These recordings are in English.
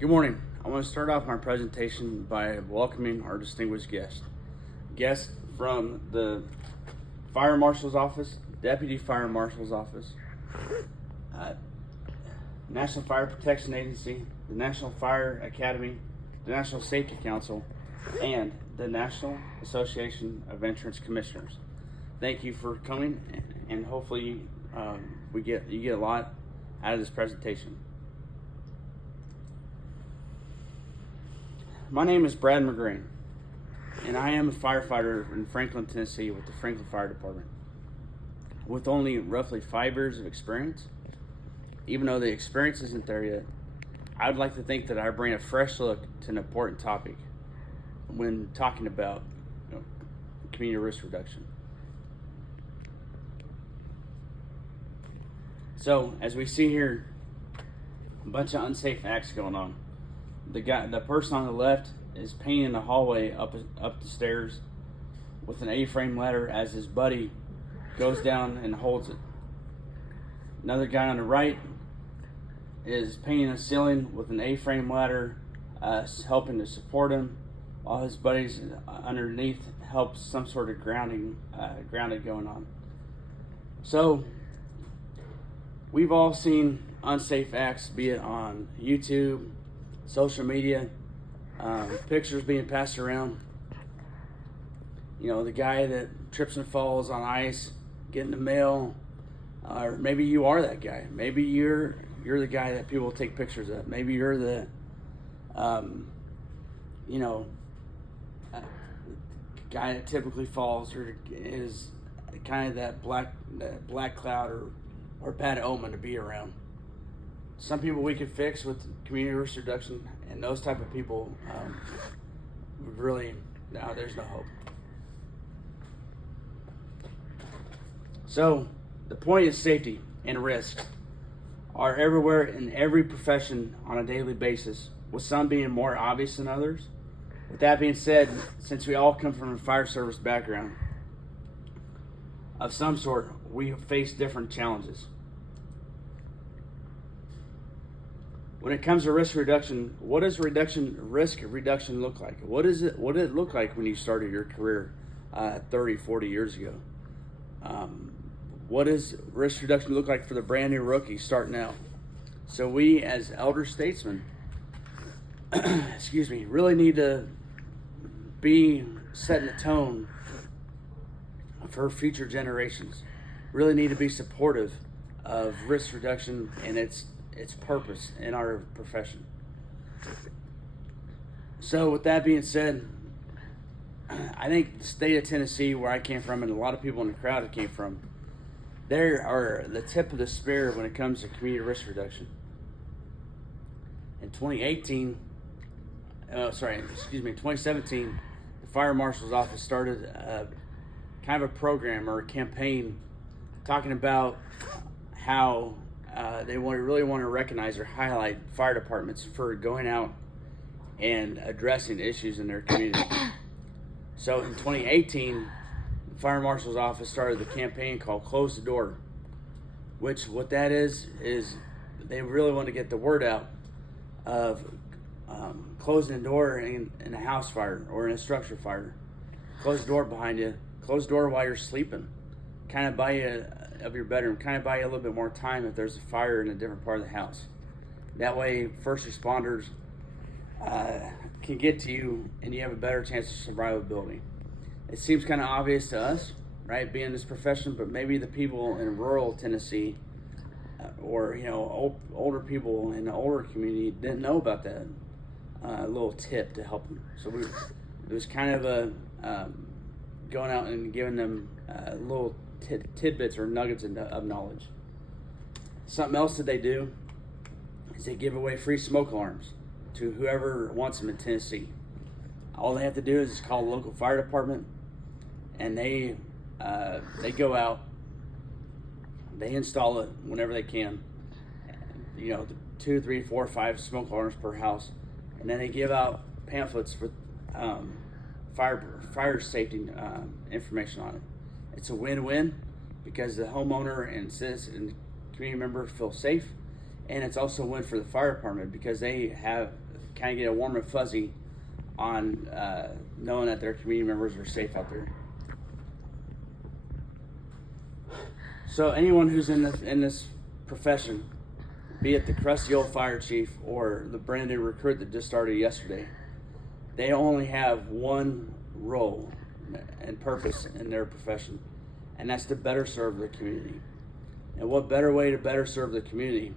Good morning. I want to start off my presentation by welcoming our distinguished guest. Guest from the Fire Marshal's Office, Deputy Fire Marshal's Office, uh, National Fire Protection Agency, the National Fire Academy, the National Safety Council, and the National Association of Insurance Commissioners. Thank you for coming, and hopefully you get a lot out of this presentation. My name is Brad McGrain, and I am a firefighter in Franklin, Tennessee with the Franklin Fire Department. With only roughly 5 years of experience, even though the experience isn't there yet, I would like to think that I bring a fresh look to an important topic when talking about community risk reduction. So, as we see here, a bunch of unsafe acts going on. The person on the left is painting the hallway up the stairs with an A-frame ladder as his buddy goes down and holds it. Another guy on the right is painting the ceiling with an A-frame ladder, helping to support him, while his buddies underneath help some sort of grounding going on. So we've all seen unsafe acts, be it on YouTube, social media, pictures being passed around. The guy that trips and falls on ice, getting the mail, or maybe you are that guy. Maybe you're the guy that people take pictures of. Maybe you're the, guy that typically falls or is kind of that black cloud or bad omen to be around. Some people we could fix with community risk reduction, and those type of people, there's no hope. So the point is safety and risks are everywhere in every profession on a daily basis, with some being more obvious than others. With that being said, since we all come from a fire service background of some sort, we face different challenges. When it comes to risk reduction, what does risk reduction look like? What did it look like when you started your career 30, 40 years ago? What does risk reduction look like for the brand new rookie starting out? So we, as elder statesmen, really need to be setting the tone for future generations. Really need to be supportive of risk reduction and its purpose in our profession. So with that being said, I think the state of Tennessee, where I came from, and a lot of people in the crowd that came from, they are the tip of the spear when it comes to community risk reduction. In 2017, the Fire Marshal's Office started kind of a program or a campaign talking about how they really want to recognize or highlight fire departments for going out and addressing issues in their community. So in 2018, the Fire Marshal's Office started the campaign called Close the Door, which what that is they really want to get the word out of closing the door in a house fire or in a structure fire. Close the door behind you. Close the door while you're sleeping. Kind of buy you of your bedroom, kind of buy you a little bit more time if there's a fire in a different part of the house. That way first responders can get to you and you have a better chance of survivability. It seems kind of obvious to us, right, being this profession, but maybe the people in rural Tennessee or older people in the older community didn't know about that little tip to help them. So it was kind of a going out and giving them little tidbits or nuggets of knowledge. Something else that they do is they give away free smoke alarms to whoever wants them in Tennessee. All they have to do is call the local fire department, and they go out, they install it whenever they can. The 2, 3, 4, 5 smoke alarms per house, and then they give out pamphlets with fire safety information on it. It's a win-win because the homeowner and citizen and community member feel safe, and it's also a win for the fire department because they have kind of get a warm and fuzzy on knowing that their community members are safe out there. So anyone who's in this profession, be it the crusty old fire chief or the brand new recruit that just started yesterday, they only have one role and purpose in their profession, and that's to better serve the community. And what better way to better serve the community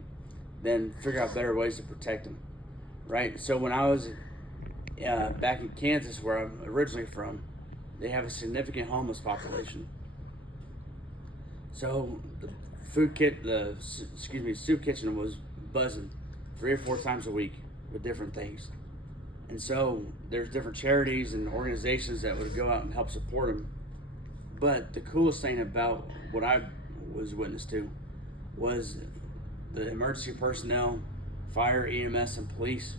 than figure out better ways to protect them, right? So when I was back in Kansas, where I'm originally from, they have a significant homeless population. So the soup kitchen was buzzing 3 or 4 times a week with different things. And so there's different charities and organizations that would go out and help support them. But the coolest thing about what I was witness to was the emergency personnel, fire, EMS, and police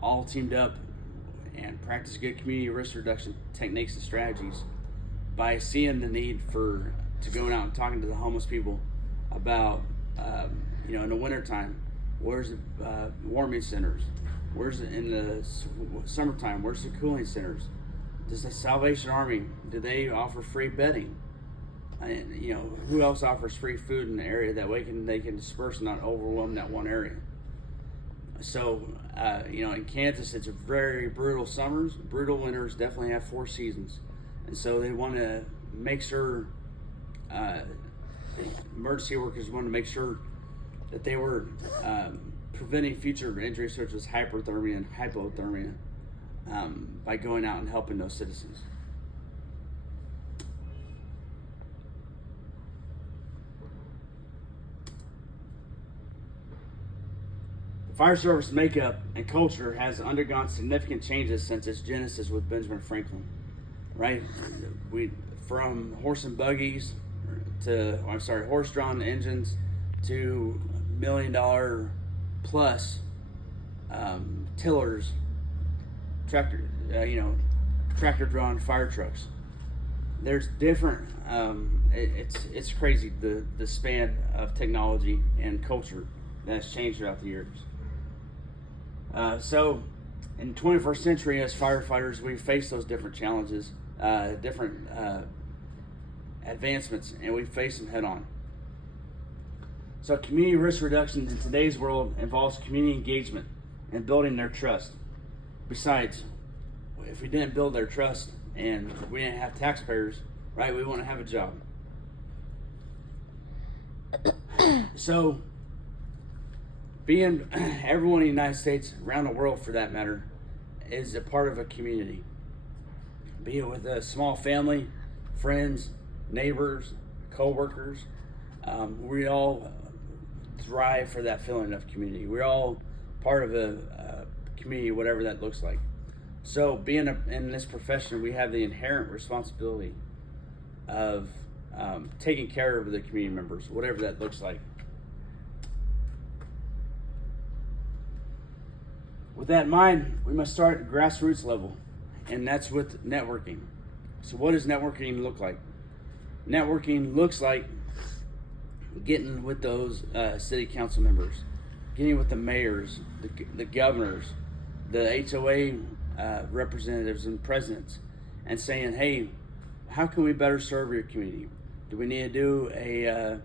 all teamed up and practiced good community risk reduction techniques and strategies by seeing the need to going out and talking to the homeless people about, in the wintertime, where's the warming centers? Where's in the summertime? Where's the cooling centers? Does the Salvation Army, do they offer free bedding? And who else offers free food in the area? That way they can disperse and not overwhelm that one area. So in Kansas, it's a very brutal summers, brutal winters. Definitely have 4 seasons, and so they want to make sure the emergency workers wanted to make sure that they were preventing future injuries such as hyperthermia and hypothermia by going out and helping those citizens. The fire service makeup and culture has undergone significant changes since its genesis with Benjamin Franklin, right? From horse and buggies horse-drawn engines to $1 million plus tillers, tractor-drawn fire trucks. There's different. It's crazy the span of technology and culture that's changed throughout the years. So, in the 21st century, as firefighters, we face those different challenges, different advancements, and we face them head on. So community risk reduction in today's world involves community engagement and building their trust. Besides, if we didn't build their trust and we didn't have taxpayers, right, we wouldn't have a job. So being everyone in the United States, around the world for that matter, is a part of a community. Be it with a small family, friends, neighbors, co-workers, we all thrive for that feeling of community. We're all part of a community, whatever that looks like. So being in this profession, we have the inherent responsibility of taking care of the community members, whatever that looks like. With that in mind, we must start at the grassroots level, and that's with networking. So what does networking look like? Networking looks like getting with those city council members, getting with the mayors, the governors, the HOA representatives and presidents, and saying, hey, how can we better serve your community? Do we need to do a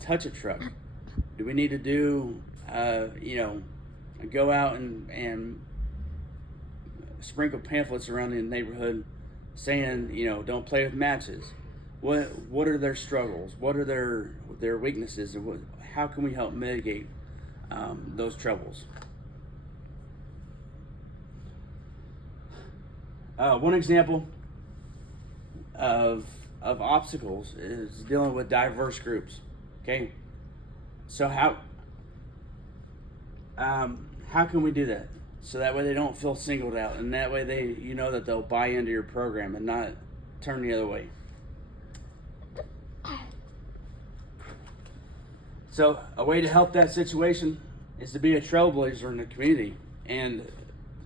touch-up truck? Do we need to do, go out and sprinkle pamphlets around the neighborhood saying, don't play with matches? What are their struggles? What are their weaknesses? And how can we help mitigate those troubles? One example of obstacles is dealing with diverse groups. Okay, so how can we do that? So that way they don't feel singled out, and that way that they'll buy into your program and not turn the other way. So a way to help that situation is to be a trailblazer in the community and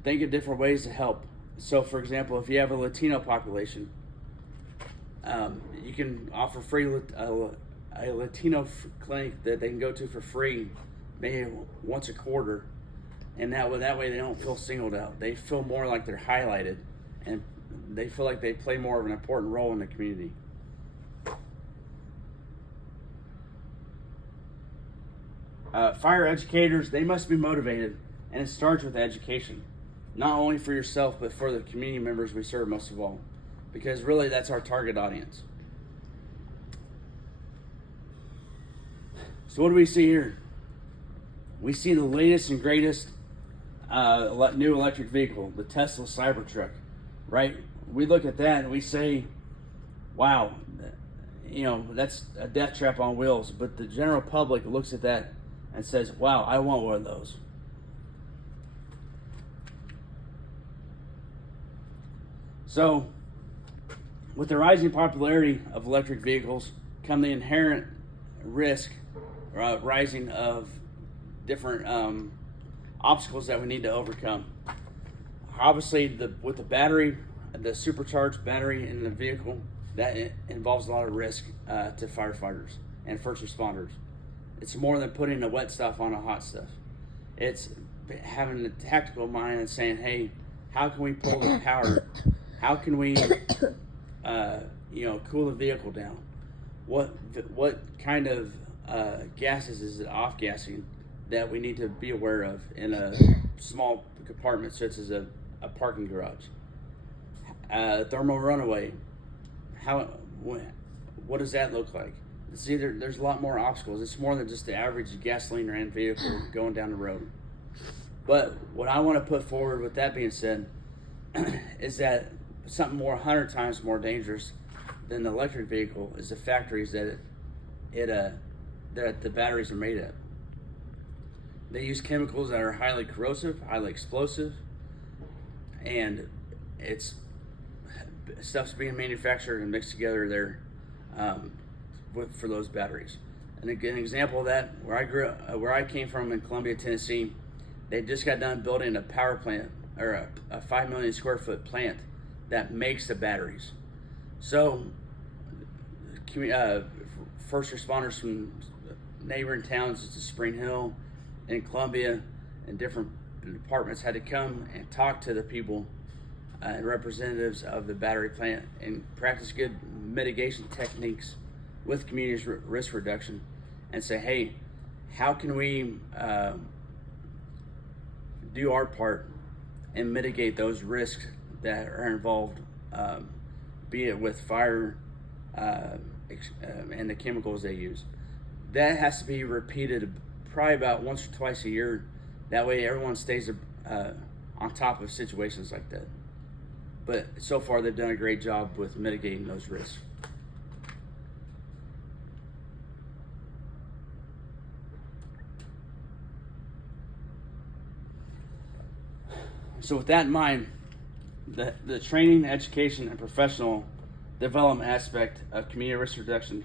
think of different ways to help. So for example, if you have a Latino population, you can offer a Latino clinic that they can go to for free, maybe once a quarter, and that way they don't feel singled out. They feel more like they're highlighted, and they feel like they play more of an important role in the community. Fire educators, they must be motivated, and it starts with education, not only for yourself but for the community members we serve most of all, because really that's our target audience. So what do we see here? We see the latest and greatest new electric vehicle, the Tesla Cybertruck, right? We look at that and we say, wow, that's a death trap on wheels. But the general public looks at that and says, wow, I want one of those. So with the rising popularity of electric vehicles come the inherent risk rising of different obstacles that we need to overcome. Obviously, with the battery, the supercharged battery in the vehicle, that involves a lot of risk to firefighters and first responders. It's more than putting the wet stuff on a hot stuff. It's having the tactical mind and saying, hey, how can we pull the power? How can we cool the vehicle down? What kind of gases is it off-gassing that we need to be aware of in a small compartment such as a parking garage? Thermal runaway, what does that look like? There's a lot more obstacles. It's more than just the average gasoline ran vehicle going down the road. But what I want to put forward with that being said is that something 100 times more dangerous than the electric vehicle is the factories that the batteries are made of. They use chemicals that are highly corrosive, highly explosive, and stuff's being manufactured and mixed together there for those batteries. And an example of that, where I came from in Columbia, Tennessee, they just got done building a power plant, or a 5 million square foot plant that makes the batteries. So first responders from neighboring towns to Spring Hill and Columbia and different departments had to come and talk to the people and representatives of the battery plant and practice good mitigation techniques with community risk reduction and say, hey, how can we do our part and mitigate those risks that are involved, be it with fire and the chemicals they use. That has to be repeated probably about once or twice a year. That way everyone stays on top of situations like that. But so far they've done a great job with mitigating those risks. So with that in mind, the training, education, and professional development aspect of community risk reduction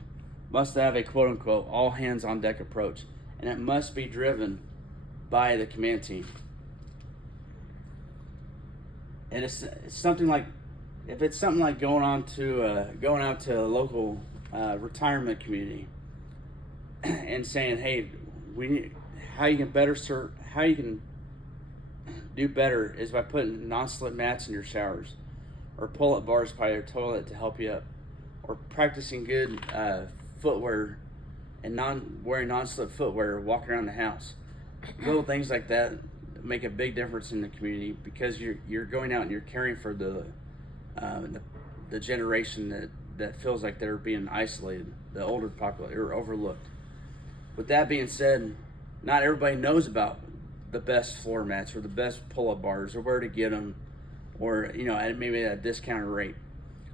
must have a quote-unquote all hands on deck approach, and it must be driven by the command team. And it's something like, if it's something like going out to a local retirement community and saying, hey, how you can do better is by putting non-slip mats in your showers, or pull-up bars by your toilet to help you up, or practicing good footwear and wearing non-slip footwear walking around the house. Little things like that make a big difference in the community, because you're going out and you're caring for the generation that feels like they're being isolated, the older population, or overlooked. With that being said, not everybody knows about the best floor mats or the best pull-up bars or where to get them, or at maybe at a discounted rate.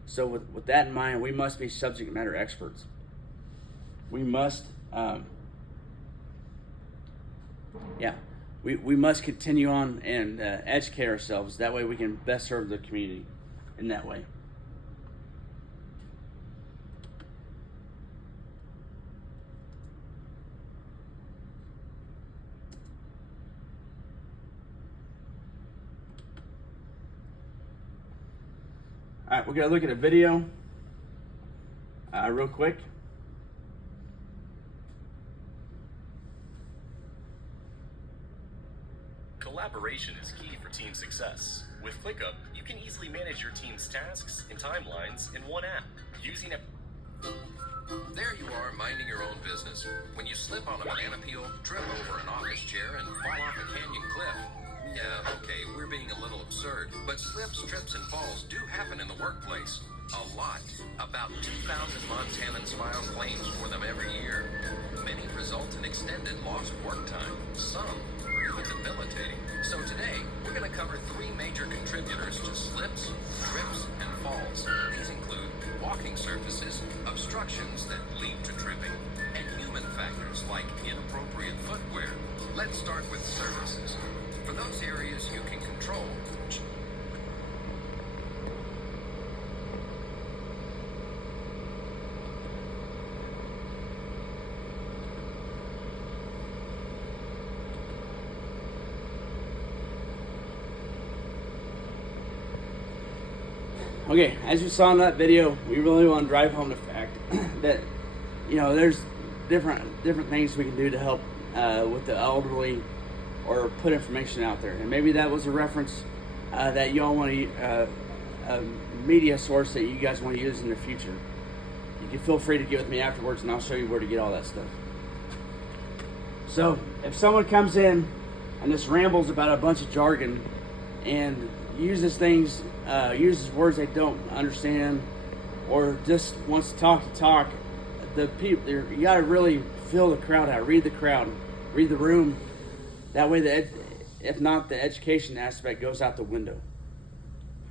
So with that in mind, we must be subject matter experts. We must we must continue on and educate ourselves. That way we can best serve the community in that way. All right, we're going to look at a video real quick. collaboration is key for team success. With ClickUp, you can easily manage your team's tasks and timelines in one app. Using a There you are, minding your own business, when you slip on a banana peel, trip over an office chair, and fall off a canyon cliff. Yeah, okay, we're being a little absurd, but slips, trips, and falls do happen in the workplace. A lot. About 2,000 Montanans file claims for them every year. Many result in extended lost work time. Some are even debilitating. So today, we're going to cover 3 major contributors to slips, trips, and falls. These include walking surfaces, obstructions that lead to tripping, and human factors like inappropriate footwear. Let's start with surfaces. For those areas you can control, Okay, as you saw in that video, we really want to drive home the fact that, there's different things we can do to help with the elderly, or put information out there. And maybe that was a reference that y'all want to, a media source that you guys want to use in the future. You can feel free to get with me afterwards, and I'll show you where to get all that stuff. So, if someone comes in and just rambles about a bunch of jargon and uses words they don't understand, or just wants to talk, the people, you got to really feel the crowd out, read the crowd, read the room. That way, if not, the education aspect goes out the window,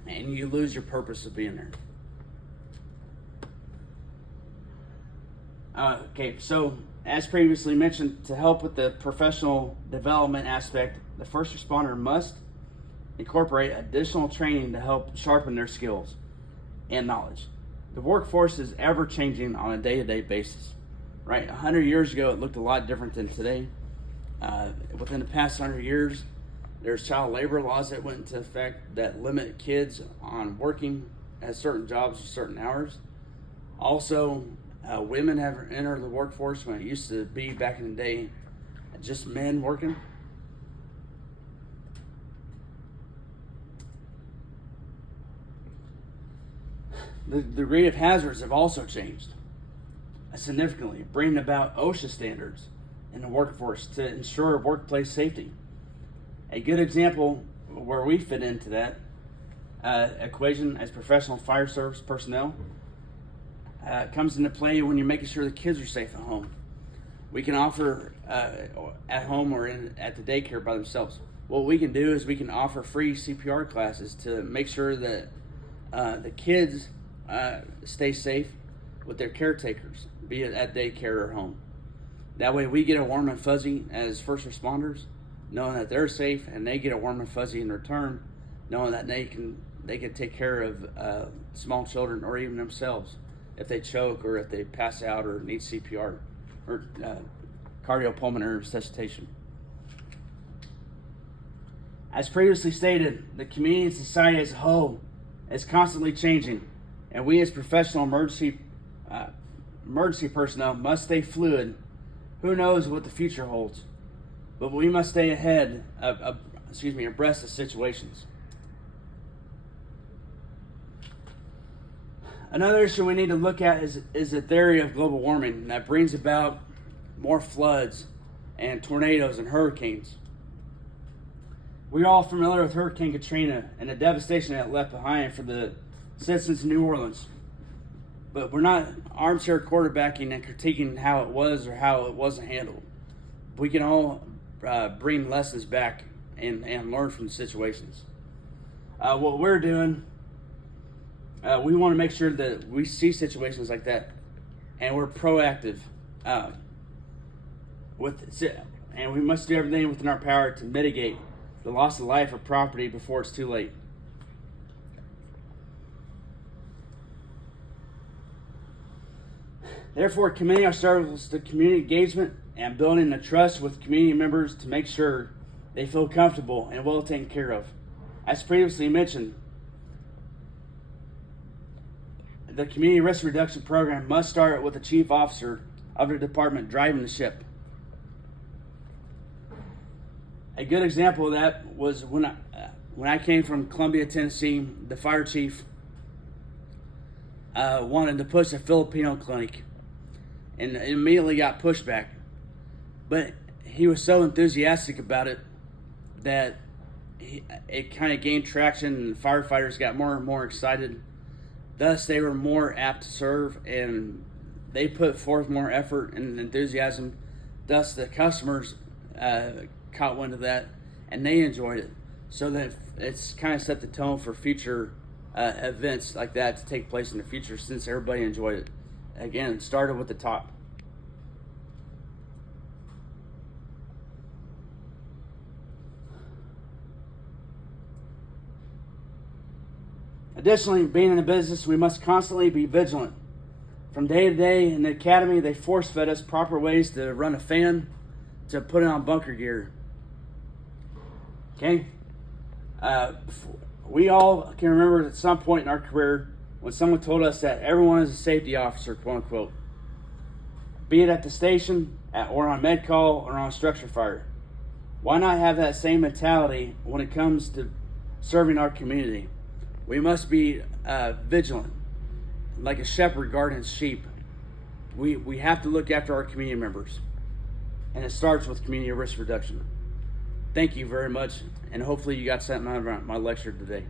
and you lose your purpose of being there. Okay, so as previously mentioned, to help with the professional development aspect, the first responder must incorporate additional training to help sharpen their skills and knowledge. The workforce is ever changing on a day-to-day basis, right? 100 years ago, it looked a lot different than today. Within the past 100 years, there's child labor laws that went into effect that limit kids on working at certain jobs for certain hours. Also, women have entered the workforce when it used to be back in the day just men working. The degree of hazards have also changed significantly, bringing about OSHA standards in the workforce to ensure workplace safety. A good example where we fit into that equation as professional fire service personnel comes into play when you're making sure the kids are safe at home. We can offer at home or at the daycare by themselves. What we can do is we can offer free CPR classes to make sure that the kids stay safe with their caretakers, be it at daycare or home. That way we get a warm and fuzzy as first responders, knowing that they're safe, and they get a warm and fuzzy in return, knowing that they can take care of small children or even themselves if they choke or if they pass out or need CPR or cardiopulmonary resuscitation. As previously stated, the community and society as a whole is constantly changing, and we as professional emergency personnel must stay fluid. Who knows what the future holds? But we must stay abreast of situations. Another issue we need to look at is the theory of global warming that brings about more floods and tornadoes and hurricanes. We're all familiar with Hurricane Katrina and the devastation that it left behind for the citizens of New Orleans. But we're not armchair quarterbacking and critiquing how it was or how it wasn't handled. We can all bring lessons back and learn from the situations. What we're doing, we want to make sure that we see situations like that and we're proactive and we must do everything within our power to mitigate the loss of life or property before it's too late. Therefore, committing ourselves to community engagement and building the trust with community members to make sure they feel comfortable and well taken care of. As previously mentioned, the community risk reduction program must start with the chief officer of the department driving the ship. A good example of that was when I came from Columbia, Tennessee. The fire chief wanted to push a Filipino clinic, and immediately got pushback. But he was so enthusiastic about it that it kind of gained traction, and firefighters got more and more excited. Thus, they were more apt to serve, and they put forth more effort and enthusiasm. Thus, the customers caught wind of that, and they enjoyed it. So that it's kind of set the tone for future events like that to take place in the future, since everybody enjoyed it. Again, it started with the top. Additionally, being in the business, we must constantly be vigilant. From day to day in the academy, they force-fed us proper ways to run a fan, to put on bunker gear. Okay? We all can remember at some point in our career when someone told us that everyone is a safety officer, quote unquote. Be it at the station, or on med call, or on a structure fire. Why not have that same mentality when it comes to serving our community? We must be vigilant, like a shepherd guarding his sheep. We have to look after our community members, and it starts with community risk reduction. Thank you very much, and hopefully you got something out of my lecture today.